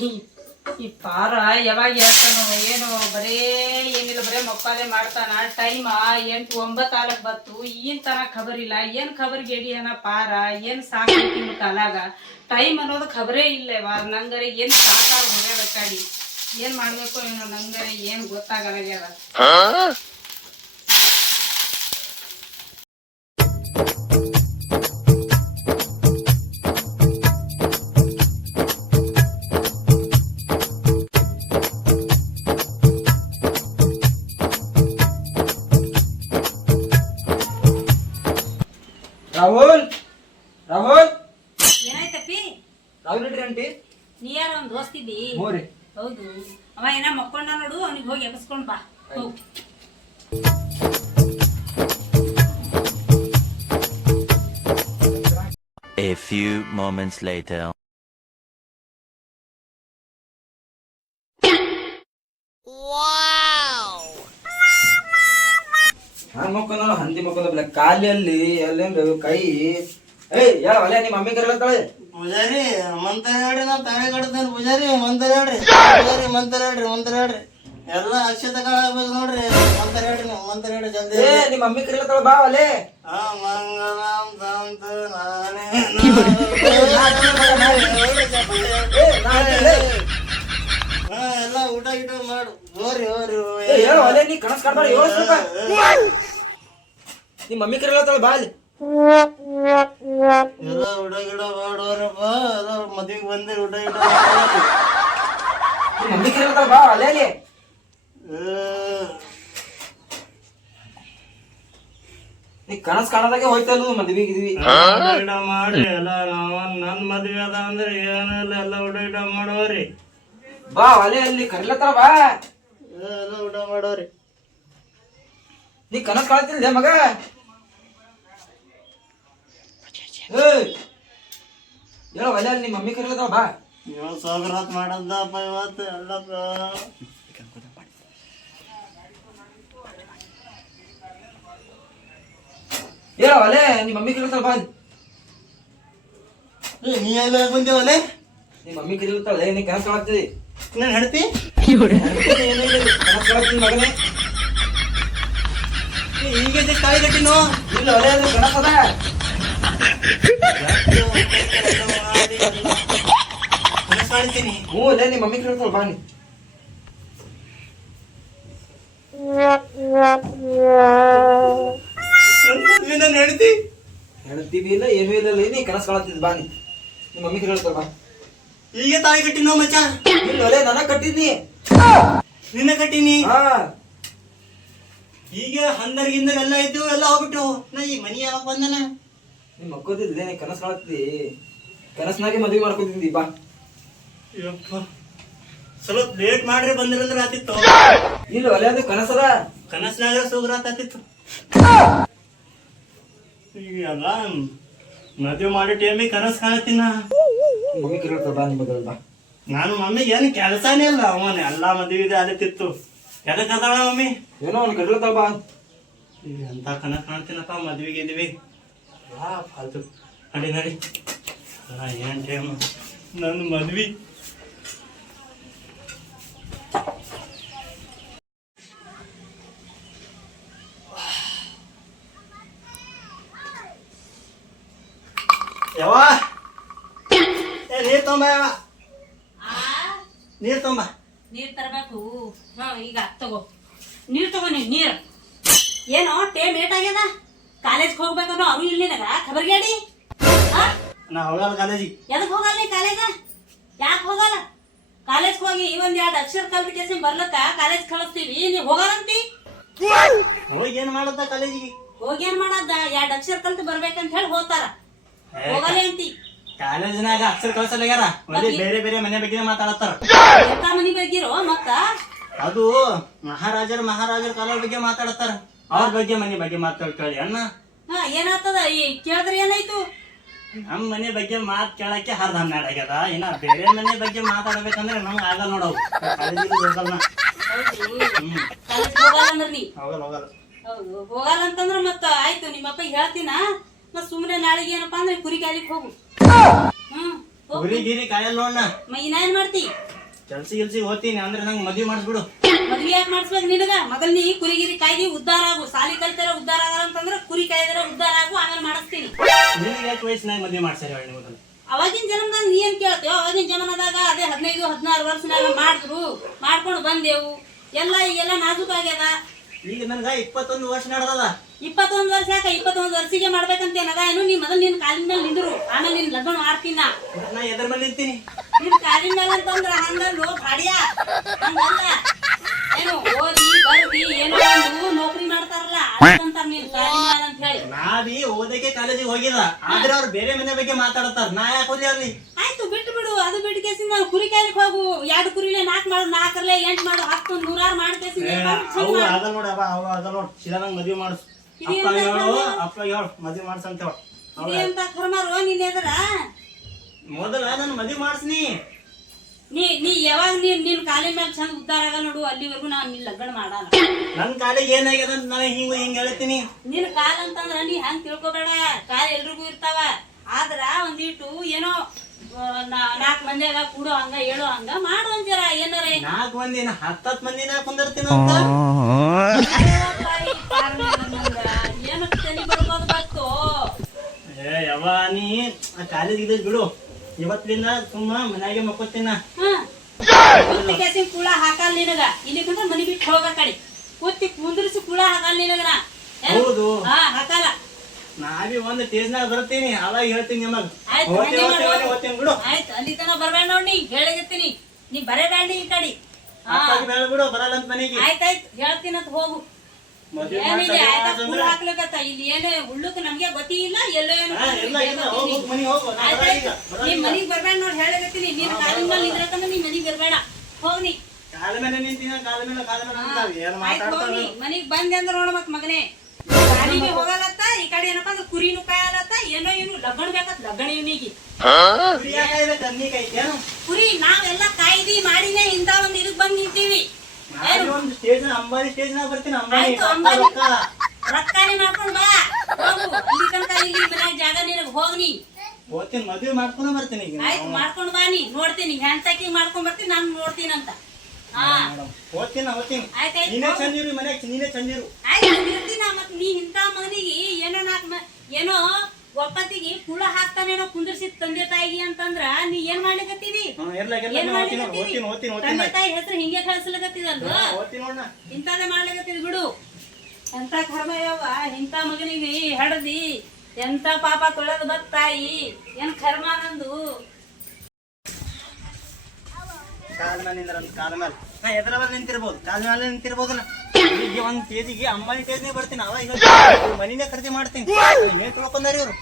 ಈ- ಪಾರ ಯಾವಾಗ ಹೇಳ್ತಾನೋ ಏನು, ಬರೇ ಏನಿಲ್ಲ, ಬರೇ ಮಪ್ಪಾಲೆ ಮಾಡ್ತಾನ. ಟೈಮ ಎಂಟು ಒಂಬತ್ತು ಆಲಕ್ ಬತ್ತು ಈಗಿನ ತನ ಖಬರ್ ಇಲ್ಲ. ಏನ್ ಖಬರ್ ಗೆಡಿಯನ ಪಾರ? ಏನ್ ಸಾಕು ಕಾಲಾಗ? ಟೈಮ್ ಅನ್ನೋದು ಖಬರೇ ಇಲ್ಲವ ನಂಗರೆ ಏನ್ ಸಾಕಾಗ ಹೋಗ್ಬೇಕಾಗಿ ಏನ್ ಮಾಡ್ಬೇಕು ಏನೋ ನಂಗರೆ ಏನ್ ಗೊತ್ತಾಗಲಾಗ್ಯದ ರಾಹುಲ್ ರಾಹುಲ್. ಏನಾಯ್ತಪ್ಪಿ? ರಾಹುಲ್ ಇಡ್ರಿ ಅಂಟಿ ನೀ ಯಾರ ಒಂದ್ ದೋಸ್ತಿದ್ದಿ ಹ್ಞೂ ರೀ ಹೌದು. ಅವ ಏನ ಮಕ್ಕೊಂಡ ನೋಡು ಅವನಿಗೆ ಹೋಗಿ ಎಬ್ಸ್ಕೊಂಡ್ ಬಾ. ಹೋಗ್. A few moments later. ಮಕ್ಕೊಂದ ಹಂದಿ ಮಕ್ಕಳು ಬಿಡ ಕಾಲಲ್ಲಿ ಎಲ್ಲೇನು ಕೈ ಏಯ್ ಯಾ ಅಲ್ಲೇ ನಿಮ್ಮ ಮಮ್ಮಿ ಕರೆಲತ್ತಾಳೆ ಪೂಜಾರಿ ಮಂತ್ರ ಹೇಳ್ರಿ ನಾ ತಾನೇ ಕಡ್ತೇನೆ ಪೂಜಾರಿ ಮಂತ್ರ ಹೇಳ್ರಿ ಪೂಜಾರಿ ಮಂತ್ರ ಹೇಳ್ರಿ ಮಂತ್ರ ಹೇಳ್ರಿ. ಎಲ್ಲ ಅಕ್ಷತೆ ಆಗ್ಬೇಕು ನೋಡ್ರಿ ಮಂತ್ರ ಹೇಳ್ರಿ ನೀವು ಮಂತ್ರ ಹೇಳ್ರಿ ಜಲ್ದಿ ಏ ನಿಮ್ಮ ಮಮ್ಮಿ ಕರೆಲತ್ತಾಳ ಬಾ ಅಲ್ಲೇ. ಆ ಮಂಗಲಂ ತಂತು ನಾನೇ ಎಲ್ಲ ಊಟ ಗಿಟ ಮಾಡು. ಓರಿ ಓರಿ ಏ ಹೇಳು ಅಲ್ಲೇ ನೀ ಕನಸ್ ಏಳು ಸ್ವಲ್ಪ. ನಿಮ್ಮ ಮಮ್ಮಿ ಕರೆಯಲ್ಲ ಬಾ ಅಲ್ಲಿ. ಎಲ್ಲ ಉಡ ಗಿಡ ಮಾಡೋರಪ್ಪ ಅದ ಮದ್ವಿಗೆ ಊಟ ಗಿಟ ನಿಮ್ಮ ಮಮ್ಮಿ ಕರೆಲತ್ತಾಳ ಬಾ ಅಲ್ಲೇ ಅಲ್ಲಿ. ನೀ ಕನಸ್ ಕಾಣದಾಗೆ ಹೋಯ್ತಲ್ಲ ಮದ್ವಿ ಗಿದ್ವಿ ಮಾಡಿ ಗಿಟ ಮಾಡ್ರಿ ಎಲ್ಲ ನಾವ ನನ್ ಮದ್ವೆ ಅದ ಅಂದ್ರೆ ಏನಿಲ್ಲ ಎಲ್ಲ ಉಡ ಗಿಡ ಮಾಡೋರಿ ಬಾ ಅಲೆ ಅಲ್ಲಿ ಕರಿಲತ್ತರ ಬಾ. ಎಲ್ಲ ಊಟ ಮಾಡೋರಿ ನೀ ಕನಸ್ ಕಾಣತಿಲ್ದೆ ಮಗ ಏಯ್ ಹೇಳು ನಿಮ್ಮ ಮಮ್ಮಿ ಕರೆಲತ್ತಾಳ ಬಾ. ನೀವು ಸೋಗರಾತ್ ಮಾಡದ್ದಪ್ಪ ಇವತ್ತು ಹೇಳು ನಿಮ್ಮ ಮಮ್ಮಿ ಬಾ. ನೀ ಎಲ್ಲ ಒಲೆ? ನಿಮ್ಮ ಮಮ್ಮಿ ಕರೆಲತ್ತಾಳ ನೀ ಕನಸ್ ಕಾಣತ್ತಿ ನಾನು ಹೆಡ್ತಿ? ಮಗನೇ. ಈಗ ಕಾಯಿ ಕಟ್ಟಿನೋ ಇಲ್ಲ ಒಲೆ ಅದು ಕನಸ್ ಅದ. ಮಾಡ್ತೀನಿ ಹ್ಞೂ ಅಲ್ಲೇ ನಿಮ್ಮ ಮಮ್ಮಿ ಕರೆಲತ್ತಾಳ ಬಾ ನೀ. ಹೆಣ್ತಿ ಇಲ್ಲ ಏನೂ ಇಲ್ಲ ನೀ ಕನಸ್ ಕಾಣತ್ತಿದ್ ಬಾ ನೀ. ನಿಮ್ಮ ಮಮ್ಮಿ ಬಾ. ಈಗ ತಾಳಿ ಕಟ್ಟಿನೋ ಮಚ್ಚ? ಇಲ್ಲ ಅಲ್ಲೇ ನನಗ್ ಕಟ್ಟಿದ್ನಿ. ನಿನ್ನ ಕಟ್ಟಿನಿ? ಹಾ. ಈಗ ಹಂದರ್ ಗಿಂದರ್ ಎಲ್ಲ ಇದ್ದು ಎಲ್ಲ ಹೋಗ್ಬಿಟ್ಟು ನಾ ಈ ಮನಿ ಯಾವಾಗ ಬಂದನ? ನಿಮ್ ಮಕ್ಕೋದಿಲ್ಲ ನೀ ಕನಸ್ ಕಾಣತ್ತಿ ಕನಸ್ನಾಗೆ ಮದ್ವೆ ಮಾಡ್ಕೊತಿದ್ದಿ ಬಾ. ಯಪ್ಪ. ಸ್ವಲ್ಪ ಲೇಟ್ ಮಾಡ್ರಿ ಬಂದಿರಂದ್ರೆ ಆತಿತ್ತು. ಇಲ್ಲ ಅಲ್ಲೇ ಅದು ಕನಸದ. ಕನಸ್ನಾಗ ಸೋಗ್ರಾತಿತ್ತು ಈಗ ಅಲ್ಲ ಮದುವೆ ಮಾಡೋ ಟೈಮಿಗೆ ಕನಸು ಕಾಣತ್ತೀನ ಮಮ್ಮಿ ಕರೆಲತ್ತಾಳ ಬಾ ನಿಮ್ಮ ಬಾ. ನಾನು ಮಮ್ಮಿಗೆ ಏನು ಕೆಲಸನೇ ಇಲ್ಲ ಅವನ. ಎಲ್ಲ ಮದುವೆ ಇದೆ ಆಲತ್ತಿತ್ತು ಎದಕ್ಕೆ ಅದಾಳ ಮಮ್ಮಿ? ಏನೋ ಅವ್ನು ಕರೆಲತ್ತಾಳ ಬಾ. ಎಂತ ಕನಸು ಕಾಣ್ತೀನಪ್ಪ ಮದ್ವೆಗೆ ಇದೀವಿ. ಆ ಫಾಲ್ತು. ನಡಿ ನಡಿ. ಅಲ್ಲ ಟೈಮು ಟೈಮ್ ನನ್ನ ಮದ್ವಿ. ಯವ್ವ. ಏ ನೀರು ತೊಂಬ ಯಾವ ನೀರು ತೊಂಬ ನೀರು ತರಬೇಕು. ಹಾ ಈಗ ತಗೋ. ನೀರು ತಗೋ ನೀರು ನೀರು. ಏನೋ ಟೇಮ್ ಲೇಟ್ ಆಗ್ಯದ? ಕಾಲೇಜ್ಗೆ ಹೋಗ್ಬೇಕನ್ನೋ ಅರು ಇಲ್ಲಿ ನಿನಗ. ಖಬರ್ಗೇಡಿ ನಾ ಹೋಗಲ್ಲ ಕಾಲೇಜಿಗೆ. ಎದಕ್ ಹೋಗಲ್ಲ ನೀ ಕಾಲೇಜ? ಯಾಕೆ ಹೋಗಲ್ಲ? ಕಾಲೇಜ್ ಹೋಗಿ ಒಂದ್ ಎರಡು ಅಕ್ಷರ ಕಲ್ತು ಕೇಸಿ ಬರ್ಲಕ್ಕ ಕಾಲೇಜ್ ಕಳಿಸ್ತೀವಿ. ನೀ ಹೋಗಲ್ಲಂತಿ ಹೋಗಿ ಏನ್ ಮಾಡತ್ತ ಕಾಲೇಜಿಗೆ? ಹೋಗಿ ಏನ್ ಮಾಡದ ಎರಡ್ ಅಕ್ಷರ ಕಲ್ತು ಬರ್ಬೇಕಂತ ಹೇಳಿ ಹೋಗ್ತಾರ. ಹೋಗಲ್ಲ ಅಂತಿ. ಕಾಲೇಜಿನಾಗ ಅಕ್ಷರ ಕಳ್ಸಲ್ಲಾಗ್ಯಾರ ಒಳ್ಳೆ ಬೇರೆ ಬೇರೆ ಮನೆ ಬಗ್ಗೆ ಮಾತಾಡತ್ತಾರ. ಮನಿ ಬಗ್ಗಿರೋ ಮತ್ತ? ಅದು ಮಹಾರಾಜರ ಮಹಾರಾಜರ ಕಾಲ ಬಗ್ಗೆ ಮಾತಾಡತ್ತಾರ. ಅವ್ರ ಬಗ್ಗೆ ಮನೆ ಬಗ್ಗೆ ಮಾತಾಡ್ಕೊಳ್ಳಿ ಅಣ್ಣ. ಹಾ ಏನಾಗ್ತದ? ಈ ಕೇಳಿದ್ರೆ ಏನಾಯ್ತು? ನಮ್ ಮನೆ ಬಗ್ಗೆ ಮಾತ್ ಕೇಳಕ್ಕೆ ಹರ್ದ ಹನ್ನೆರಡು ಆಗ್ಯದ. ಇನ್ನ ಬೇರೆ ಮನೆ ಬಗ್ಗೆ ಮಾತಾಡ್ಬೇಕಂದ್ರೆ ನಮ್ಗೆ ಆಗಲ್ಲ ನೋಡವು ಕಾಲೇಜಿಗೆ ಹೋಗಲ್ಲ. ಹೌದು ಅಂತಂದ್ರ ಮತ್ತ ಆಯ್ತು ನಿಮ್ಮಪ್ಪ ಹೇಳ್ತೀನ? ಮತ್ ಸುಮ್ನೆ ನಾಳೆಗೆ ಏನಪ್ಪಾ ಅಂದ್ರೆ ಕುರಿ ಕಾಯ್ಲಿಕ್ಕೆ ಹೋಗು. ಹ್ಮ್ ಕುರಿ ಗುರಿ ಕಾಯಲ್ಲ ನೋಡ್ನ ಮೈನಾ ಇನ್ನ ಏನ್ ಮಾಡ್ತಿ? ಕೆಲ್ಸ ಗಿಲ್ಸಿಗೆ ಹೋಗ್ತೀನಿ ಅಂದ್ರೆ ನಂಗೆ ಮದ್ವೆ ಮಾಡಿಸ್ಬಿಡು. ಮದ್ವೆ ಏನ್ ಮಾಡಿಸ್ಬೇಕು ನಿನಗ? ಮೊದಲ್ ನೀ ಕುರಿಗಿರಿ ಕಾಯ್ದಿ ಉದ್ದಾರ ಆಗು. ಸಾಲಿ ಕಲ್ತಾರ ಉದ್ದಾರ ಆಗಲ್ಲ ಅಂತಂದ್ರ ಕುರಿ ಕಾಯ್ದಾರ ಉದ್ದಾರ ಆಗು ಆಮೇಲೆ ಮಾಡಿಸ್ತೀನಿ. ನಿನಗೆ ಯಾಕೆ ವಯಸ್ಸಿನಾಗ ಮದ್ವೆ ಮಾಡ್ಸಾರ ಹೇಳಿ ಮೊದಲು? ಅವಾಗಿನ ಜನ್ಮದಾಗ ನೀ ಏನ್ ಕೇಳ್ತೇವ ಅವಾಗಿನ ಜಮಾನದಾಗ ಅದೇ ಹದಿನೈದು ಹದಿನಾರು ವರ್ಷನಾಗ ಮಾಡಿದ್ರು. ಮಾಡ್ಕೊಂಡು ಬಂದೆವು. ಎಲ್ಲ ಈಗೆಲ್ಲ ನಾಜೂಕ್ ಆಗ್ಯದ. ಈಗ ನನ್ಗ ಇಪ್ಪತ್ತೊಂದು ವರ್ಷ ನಡೆದದ. ಇಪ್ಪತ್ತೊಂದು ವರ್ಷ ಯಾಕ? ಇಪ್ಪತ್ತೊಂದ್ ವರ್ಷಿಗೆ ಮಾಡ್ಬೇಕಂತ ಏನದ ಏನು ನೀ ಮೊದಲು ನಿನ್ ಕಾಲಿನ ಮೇಲೆ ನಿಂದ್ರು. ಆಮೇಲೆ ನಿನ್ ಲಗ್ನ ಮಾಡ್ತೀನ. ನಾ ಎದ್ರ ಮೇಲೆ ನಿಂತೀನಿ. ನಿನ್ ಕಾಲಿನ ಮೇಲೆ ಅಂತಂದ್ರ ಹಂಗಲ್ಲು ಭಾಡ್ಯ. ಹಂಗಲ್ಲ. ಏನು ಓದಿ ಬರ್ದಿ ಏನೋ ಒಂದು ನೌಕರಿ ಮಾಡ್ತಾರಲ್ಲ ಅಂತಂತಾರ ನೀನ್ ಕಾಲಿನ ಮೇಲೆ ಅಂತ ಹೇಳಿ. ನಾ ಬಿ ಓದಕ್ಕೆ ಕಾಲೇಜಿಗೆ ಹೋಗಿಲ್ಲ. ಆದ್ರೆ ಅವ್ರು ಬೇರೆ ಮನೆ ಬಗ್ಗೆ ಮಾತಾಡ್ತಾರ. ನಾ ಯಾಕೆ ಹೋಗ್ಲಿ ಅಲ್ಲಿ ಆಯ್ತು ಬಿಟ್ಟು ಬಿಡು. ಅದು ಬಿಟ್ಟು ಕೇಸಿನ ನಾವು ಕುರಿ ಕಾಯ್ಲಿಕ್ ಹೋಗು. ಎರಡು ಕುರಿಲೆ ನಾಲ್ಕು ಮಾಡು ನಾಲ್ಕರಲೆ ಎಂಟು ಮಾಡು ಹತ್ತು ನೂರಾರು ಮಾಡಿ ಕೇಸಿಂದ. ಏ, ಅವು ಆಗಲ್ ನೋಡ ಅವ ಅವ ಆಗಲ್ ನೋಡ್. ಶಿಲಾದಂಗ್ ಮದ್ವೆ ಮಾಡಿಸ್. ಅಪ್ಪ ಹೇಳು ಅಪ್ಪ ಹೇಳು ಮದ್ವೆ ಮಾಡ್ಸ್ ಅಂತ ಹೇಳು. ಇದೇ ಅಂತ ಕರ್ಮಾರು. ನಿನ್ ಎದರ? ಮೊದಲ ನಾನು ಮದ್ವೆ ಮಾಡ್ಸಿನಿ. ನೀ ನೀ ಯಾವಾಗ ನೀ ನಿನ್ನ ಕಾಲಿ ಮೇಲೆ ಚಂದ ಉದ್ದಾರ ಆಗ ನೋಡು ಅಲ್ಲಿವರೆಗೂ ನಾನು ನಿನ್ನ ಲಗ್ನ ಮಾಡಲ್ಲ ನನ್ನ ಕಾಲಿಗೆ ಏನಾಗ್ಯದ ಅಂತ ನಾನು ಹಿಂಗ ಹಿಂಗ ಹೇಳ್ತೀನಿ. ನಿನ್ನ ಕಾಲ ಅಂತಂದ್ರ ನೀ ಹೆಂಗ್ ತಿಳ್ಕೊಬೇಡ ಕಾಲ ಎಲ್ರಿಗೂ ಇರ್ತಾವ. ಆದ್ರ ಒಂದಿಟ್ಟು ಏನೋ ನಾಲ್ಕು ಮಂದಿಯಾಗ ಕೂಡೋ ಹಂಗ ಹೇಳೋ ಹಂಗ ಮಾಡು ಅಂತೀರ ಏನಾರ ನಾಲ್ಕು ಮಂದಿನ ಹತ್ತತ್ತು ಹತ್ತತ್ ಮಂದಿನ ಕುಂದಿರ್ತೀನಿ ಅಂತ. ಏನಕ್ಕೆ ತಲೆ ಬರ್ಬೋದು ಬತ್ತು? ಏ ಯವ್ವ ನೀ ಆ ಕಾಲೇಜ್ ಇದ್ದ ಬಿಡು. ಇವತ್ತಿಂದ ಸುಮ್ಮ ಮನ್ಯಾಗೆ ಮಕ್ಕೋತೀನ. ಕುಳ ಹಾಕಲ್ಲ ನಿನಗ. ಇಲ್ಲಿ ಕುಂತ ಮನಿ ಬಿಟ್ಟು ಹೋಗ ಕಡೆ. ಕುತ್ತಿ ಕುಂದ್ರಿಸಿ ಕುಳ ಹಾಕಲ್ಲ ನಿನಗ ನಾ ಹೌದು. ಹಾ ಹಾಕಲ್ಲ. ನಾ ಬಿ ಒಂದ್ ಟೇಸ್ನಾಗ ಬರ್ತೀನಿ. ಅವಾಗ ಹೇಳ್ತೀನಿ ನಿಮಗ್ ಬಿಡು. ಆಯ್ತು ಅಲ್ಲಿ ತನ ಬರ್ಬೇಡ ನೋಡಿ ಹೇಳಿರ್ತೀನಿ ನೀ ಬರೇಬೇಡ ಈ ಕಡೆ. ಬಿಡು ಬರಲ್ಲ ಅಂತ ಮನೆಗೆ. ಆಯ್ತಾಯ್ತು ಹೇಳ್ತೀನಿ ಅಂತ ಹೋಗು. ಏನಿದೆ ಮಾಡ್ತಾ ಆಯ್ತಾ? ಇದ್ದೀರಾ? ಕೂಳ ಹಾಕ್ಲಿಕತ್ತ ಇಲ್ಲಿ ಏನೇ ಉಳ್ಳುಕ್ ನಮ್ಗೆ ಗೊತ್ತಿಲ್ಲ ಎಲ್ಲೋ ಏನೋ ಮನೆಗೆ ನಾ. ಮನಿಗ್ ಬರ್ಬೇಡ ನೋಡಿ ಹೇಳಿಗತ್ತೀನಿ ನೀನ್ ಕಾಲಿನ ಮೇಲೆ ಮನಿಗ್ ಬರ್ಬೇಡ. ಹೋಗ್ನಿ. ಮನಿಗ್ ಬಂದೆ ಅಂದ್ರೆ ನೋಡ ಮತ್ ಮಗನೇ. ಕಾಲಿಗೆ ಹೋಗಲತ್ತ ಈ ಕಡೆ ಏನಪ್ಪಾ ಅಂದ್ರೆ ಕುರಿನು ಕಾಯಲತ್ತ ಏನೋ ಏನು ಲಗ್ನ ಬೇಕತ್ ಲಗ್ನ ಇವನಿಗೆ. ಕುರಿ ನಾವೆಲ್ಲ ಕಾಯ್ದಿ ಮಾಡಿನೇ ಇಂತ ಒಂದ್ ಇದಕ್ ಬಂದ್ ನಿಂತೀವಿ ನಾನು ಒಂದು ಸ್ಟೇಜ್ ಅಂಬಾನಿ ಸ್ಟೇಜ್ ನಾಗ ಬರ್ತೀನಿ ಅಂಬಾರಿ. ಆಯ್ತು ರೊಕ್ಕ, ರೊಕ್ಕ. ರೊಕ್ಕನೇ ಮಾಡ್ಕೊಂಡ್ ಬಾ. ಹೋಗು. ಅಲ್ಲಿ ತನಕ ಇಲ್ಲಿ ಮನ್ಯಾಗ ಜಾಗ ನಿನಗ್ ಹೋಗ್ನಿ ಹೋಗ್ತೀನಿ ಮದ್ವೆ ಮಾಡ್ಕೊಂಡು ಬರ್ತೀನಿ ಈಗ ಆಯ್ತು ಮಾಡ್ಕೊಂಡ್ ಬಾ ನೀ. ನೋಡ್ತೀನಿ ಮಾಡ್ಕೊಂಡ್ ಬರ್ತೀನಿ ನಾನು ನೋಡ್ತೀನಿ ಅಂತ. ಹಾ. ಮೇಡಮ್, ಹೋಗ್ತೀನಿ ನೀನೇ ಹೋಗು. ಚಂದಿರು ಮನ್ಯಾಗ ನೀನೇ ಚಂದಿರು. ಆಯ್ತು ಇರ್ತೀನ ಮತ್ ನೀ ಇಂತ ಮಗನಿಗೆ ಏನೋ ಮ ಏನೋ ಒಪ್ಪತ್ತಿಗೆ ಕುಳ ಹಾಕ್ತಾನೇನೋ ಕುಂದ್ರಿಸಿ ತಂದೆ ತಾಯಿಗೆ ಅಂತಂದ್ರ ನೀ ಏನ್ ಮಾಡ್ಲಿಕ್ಕೆ ಏನ್ ಹೋಗ್ತೀನಿ ತಂದೆ ತಾಯಿ ಹೆಸರು ಹಿಂಗೆ ಕಳ್ಸ್ಲಿಕತ್ತಿದಲ್ವ? ಇಂಥದೇ ಮಾಡ್ಲಿಕತ್ತಿದ್ ಬಿಡು. ಎಂತ ಕರ್ಮ ಯಾವ ಇಂತ ಮಗನಿಗೆ ಹಡದಿ? ಎಂತ ಪಾಪ ತೊಳೆದು ಬತ್ ತಾಯಿ? ಏನ್ ಕರ್ಮ ನಂದು? ಕಾಲ ಮೇಲೆ ನಿಂದ್ರ ಕಾಲ ಮೇಲೆ. ನಾ ಎದ್ರ ಮೇಲೆ ನಿಂತಿರ್ಬೋದು ಕಾಲ ಮೇಲೆ ನಿಂತಿರ್ಬೋದಲ್ಲ. ಈಗ ಒಂದ್ ತೇಜಿಗೆ ಅಂಬಾನಿ ತೇಜ್ನೇ ಬರ್ತೀನಿ. ಅವಾಗ ಮನಿನೇ ಖರೀದಿ ಮಾಡ್ತೀನಿ. ಏನ್ ತಿಳ್ಕೊಂಡಾರಿ ಇವ್ರು?